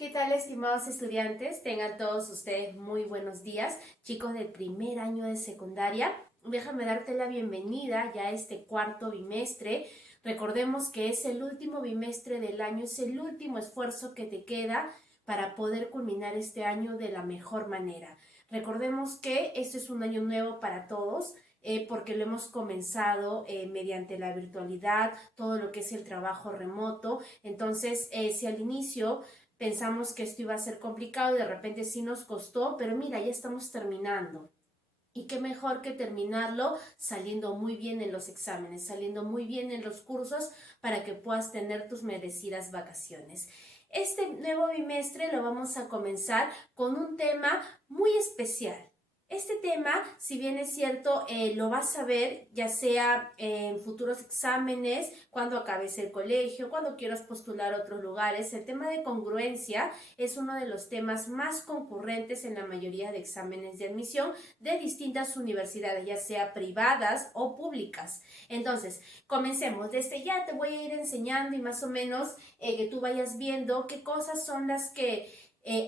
¿Qué tal, estimados estudiantes? Tengan todos ustedes muy buenos días, chicos del primer año de secundaria. Déjame darte la bienvenida ya a este cuarto bimestre. Recordemos que es el último bimestre del año, es el último esfuerzo que te queda para poder culminar este año de la mejor manera. Recordemos que este es un año nuevo para todos. Porque lo hemos comenzado mediante la virtualidad, todo lo que es el trabajo remoto. Entonces, si al inicio pensamos que esto iba a ser complicado y de repente sí nos costó, pero mira, ya estamos terminando. Y qué mejor que terminarlo saliendo muy bien en los exámenes, saliendo muy bien en los cursos para que puedas tener tus merecidas vacaciones. Este nuevo bimestre lo vamos a comenzar con un tema muy especial. Este tema, si bien es cierto, lo vas a ver ya sea en futuros exámenes, cuando acabes el colegio, cuando quieras postular a otros lugares. El tema de congruencia es uno de los temas más concurrentes en la mayoría de exámenes de admisión de distintas universidades, ya sea privadas o públicas. Entonces, comencemos. Desde ya te voy a ir enseñando y más o menos que tú vayas viendo qué cosas son las que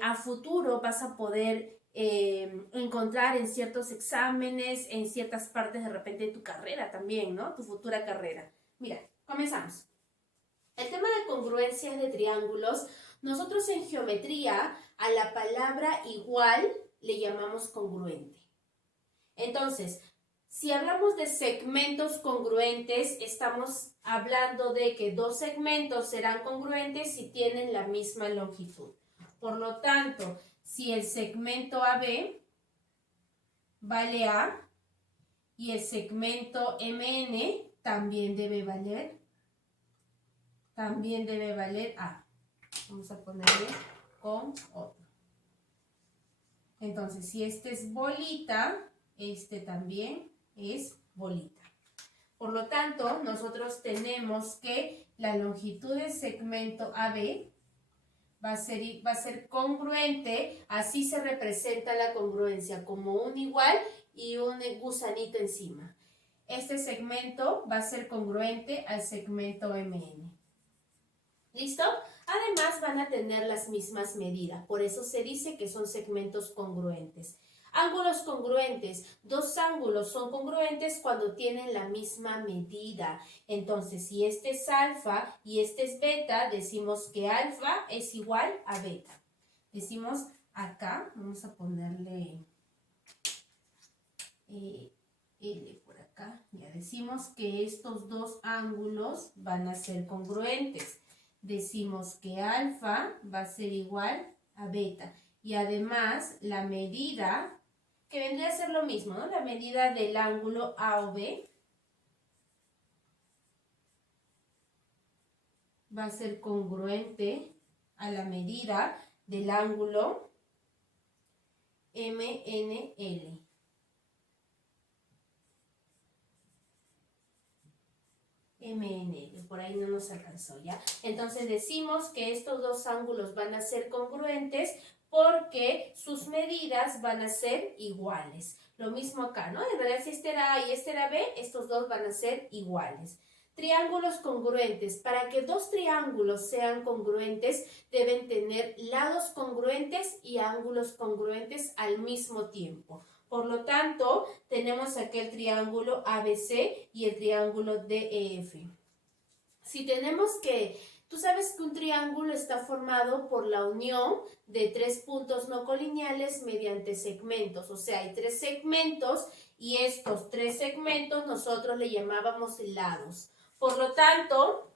a futuro vas a poder encontrar en ciertos exámenes, en ciertas partes de repente de tu carrera también, ¿no? Tu futura carrera. Mira, comenzamos. El tema de congruencias de triángulos, nosotros en geometría a la palabra igual le llamamos congruente. Entonces, si hablamos de segmentos congruentes, estamos hablando de que dos segmentos serán congruentes si tienen la misma longitud. Por lo tanto, si el segmento AB vale A y el segmento MN también debe valer A. Vamos a ponerle con otro. Entonces, si este es bolita, este también es bolita. Por lo tanto, nosotros tenemos que la longitud del segmento AB va a ser congruente. Así se representa la congruencia, como un igual y un gusanito encima. Este segmento va a ser congruente al segmento MN. ¿Listo? Además van a tener las mismas medidas, por eso se dice que son segmentos congruentes. Ángulos congruentes. Dos ángulos son congruentes cuando tienen la misma medida. Entonces, si este es alfa y este es beta, decimos que alfa es igual a beta. Decimos acá, vamos a ponerle L por acá. Ya decimos que estos dos ángulos van a ser congruentes. Decimos que alfa va a ser igual a beta. Y además, la medida, que vendría a ser lo mismo, ¿no? La medida del ángulo A o B va a ser congruente a la medida del ángulo MNL. MN, por ahí no nos alcanzó, ¿ya? Entonces decimos que estos dos ángulos van a ser congruentes porque sus medidas van a ser iguales. Lo mismo acá, ¿no? En realidad, si este era A y este era B, estos dos van a ser iguales. Triángulos congruentes. Para que dos triángulos sean congruentes, deben tener lados congruentes y ángulos congruentes al mismo tiempo. Por lo tanto, tenemos aquí el triángulo ABC y el triángulo DEF. Si tenemos que, tú sabes que un triángulo está formado por la unión de tres puntos no colineales mediante segmentos. O sea, hay tres segmentos y estos tres segmentos nosotros le llamábamos lados. Por lo tanto,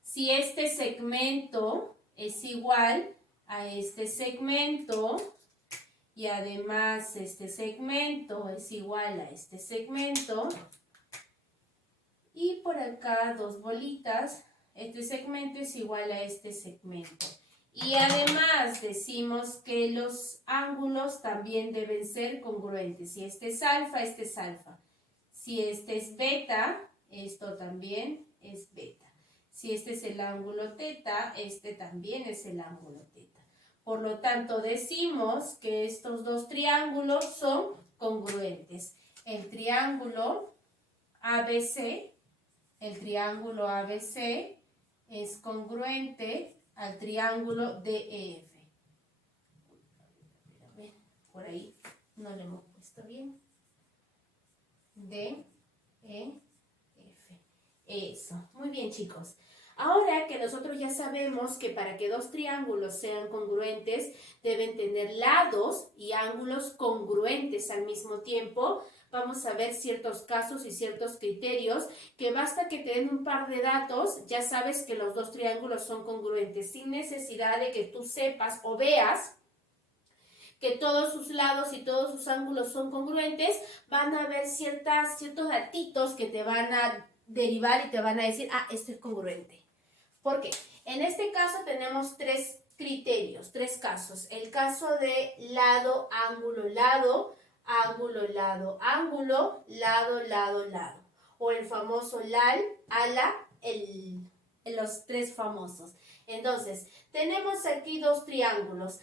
si este segmento es igual a este segmento, y además este segmento es igual a este segmento, y por acá dos bolitas, este segmento es igual a este segmento. Y además decimos que los ángulos también deben ser congruentes. Si este es alfa, este es alfa. Si este es beta, esto también es beta. Si este es el ángulo teta, este también es el ángulo teta. Por lo tanto, decimos que estos dos triángulos son congruentes. El triángulo ABC es congruente al triángulo DEF. Por ahí no le hemos puesto bien. DEF. Eso. Muy bien, chicos. Ahora que nosotros ya sabemos que para que dos triángulos sean congruentes, deben tener lados y ángulos congruentes al mismo tiempo, vamos a ver ciertos casos y ciertos criterios que basta que te den un par de datos, ya sabes que los dos triángulos son congruentes, sin necesidad de que tú sepas o veas que todos sus lados y todos sus ángulos son congruentes, van a haber ciertos datitos que te van a derivar y te van a decir, ah, esto es congruente. ¿Por qué? En este caso tenemos tres criterios, tres casos. El caso de lado, ángulo, lado, ángulo, lado, ángulo, lado, lado, lado. O el famoso LAL, ALA, los tres famosos. Entonces, tenemos aquí dos triángulos.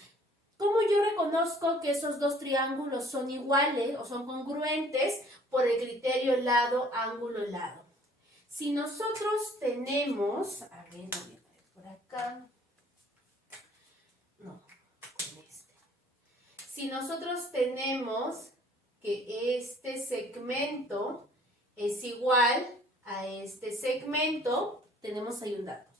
¿Cómo yo reconozco que esos dos triángulos son iguales o son congruentes? Por el criterio lado, ángulo, lado. Si nosotros tenemos, a ver, lo voy a poner por acá, no, con este. Si nosotros tenemos que este segmento es igual a este segmento, tenemos ahí un dato.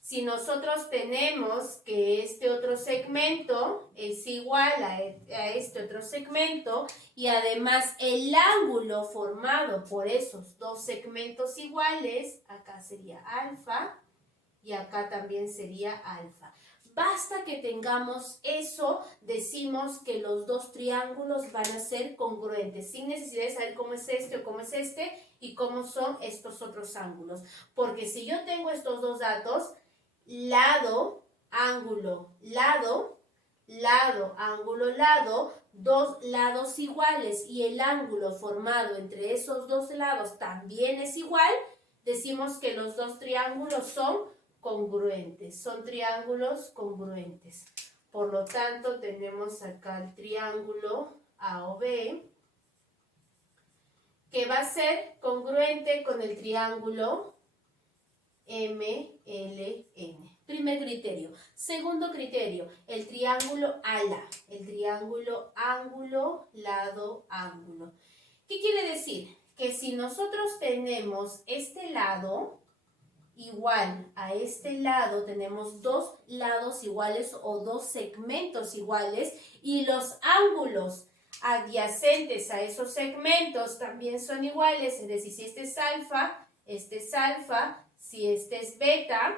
Si nosotros tenemos que este otro segmento es igual a este otro segmento y además el ángulo formado por esos dos segmentos iguales, acá sería alfa y acá también sería alfa. Basta que tengamos eso, decimos que los dos triángulos van a ser congruentes, sin necesidad de saber cómo es este o cómo es este y cómo son estos otros ángulos. Porque si yo tengo estos dos datos, lado, ángulo, lado, lado, ángulo, lado, dos lados iguales y el ángulo formado entre esos dos lados también es igual, decimos que los dos triángulos son congruentes, son triángulos congruentes. Por lo tanto, tenemos acá el triángulo AOB, que va a ser congruente con el triángulo MLN. Primer criterio. Segundo criterio, el triángulo ALA, el triángulo ángulo, lado, ángulo. ¿Qué quiere decir? Que si nosotros tenemos este lado igual a este lado, tenemos dos lados iguales o dos segmentos iguales y los ángulos adyacentes a esos segmentos también son iguales, es decir, si este es alfa, si este es beta,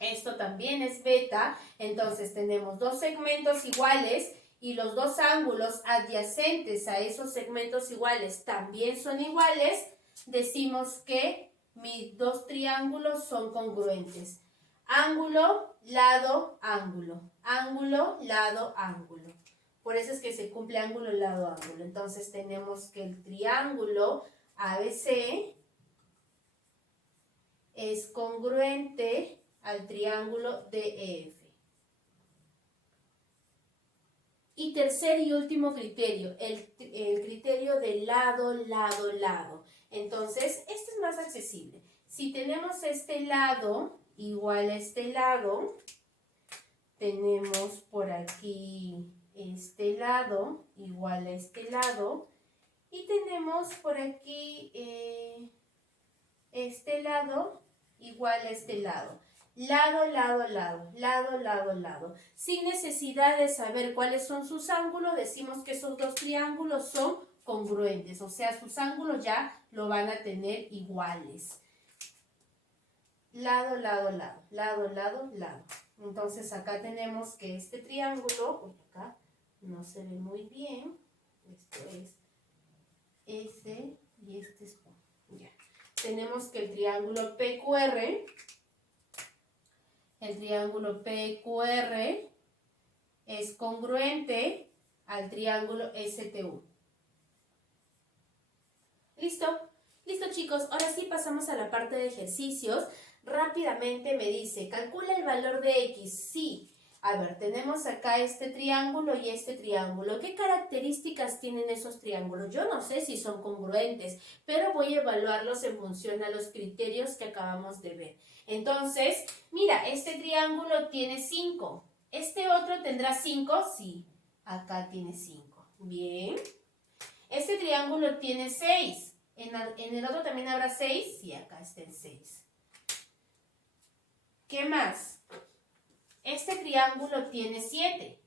esto también es beta, entonces tenemos dos segmentos iguales y los dos ángulos adyacentes a esos segmentos iguales también son iguales, decimos que mis dos triángulos son congruentes. Ángulo, lado, ángulo. Ángulo, lado, ángulo. Por eso es que se cumple ángulo, lado, ángulo. Entonces tenemos que el triángulo ABC es congruente al triángulo DEF. Y tercer y último criterio, el criterio de lado, lado, lado. Entonces, este es más accesible. Si tenemos este lado igual a este lado, tenemos por aquí este lado igual a este lado, y tenemos por aquí este lado igual a este lado. Lado, lado, lado, lado, lado, lado. Sin necesidad de saber cuáles son sus ángulos, decimos que esos dos triángulos son congruentes, o sea, sus ángulos ya lo van a tener iguales. Lado, lado, lado, lado, lado, lado. Entonces acá tenemos que este triángulo, acá no se ve muy bien, esto es ese y este es ya. Tenemos que el triángulo PQR es congruente al triángulo STU. ¿Listo? Listo, chicos, ahora sí pasamos a la parte de ejercicios. Rápidamente me dice, calcula el valor de X. Sí, A ver, tenemos acá este triángulo y este triángulo. ¿Qué características tienen esos triángulos? Yo no sé si son congruentes, pero voy a evaluarlos en función a los criterios que acabamos de ver. Entonces, mira, este triángulo tiene 5. ¿Este otro tendrá 5? Sí, acá tiene 5. Bien. Este triángulo tiene 6. ¿En el otro también habrá 6? Sí, acá está el 6. ¿Qué más? Este triángulo tiene 7.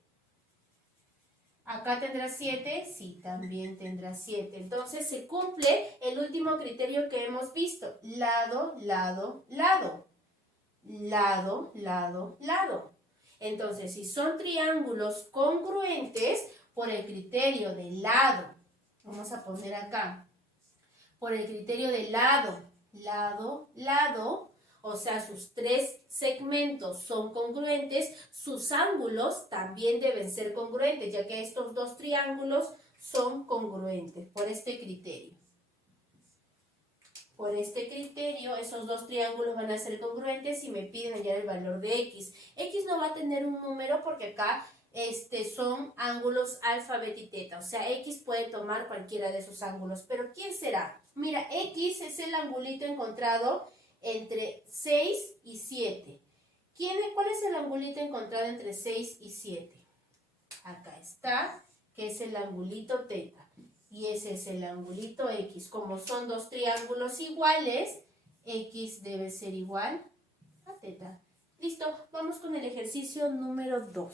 ¿Acá tendrá 7? Sí, también tendrá 7. Entonces se cumple el último criterio que hemos visto. Lado, lado, lado. Lado, lado, lado. Entonces, si son triángulos congruentes, por el criterio de lado, vamos a poner acá, por el criterio de lado, lado, lado, o sea, sus 3 segmentos son congruentes, sus ángulos también deben ser congruentes, ya que estos 2 triángulos son congruentes por este criterio. Por este criterio, esos 2 triángulos van a ser congruentes y me piden hallar el valor de X. X no va a tener un número porque acá son ángulos alfa, beta y teta. O sea, X puede tomar cualquiera de esos ángulos. ¿Pero quién será? Mira, X es el angulito encontrado entre 6 y 7. ¿Cuál es el angulito encontrado entre 6 y 7? Acá está, que es el angulito teta. Y ese es el angulito X. Como son 2 triángulos iguales, X debe ser igual a teta. Listo, vamos con el ejercicio número 2.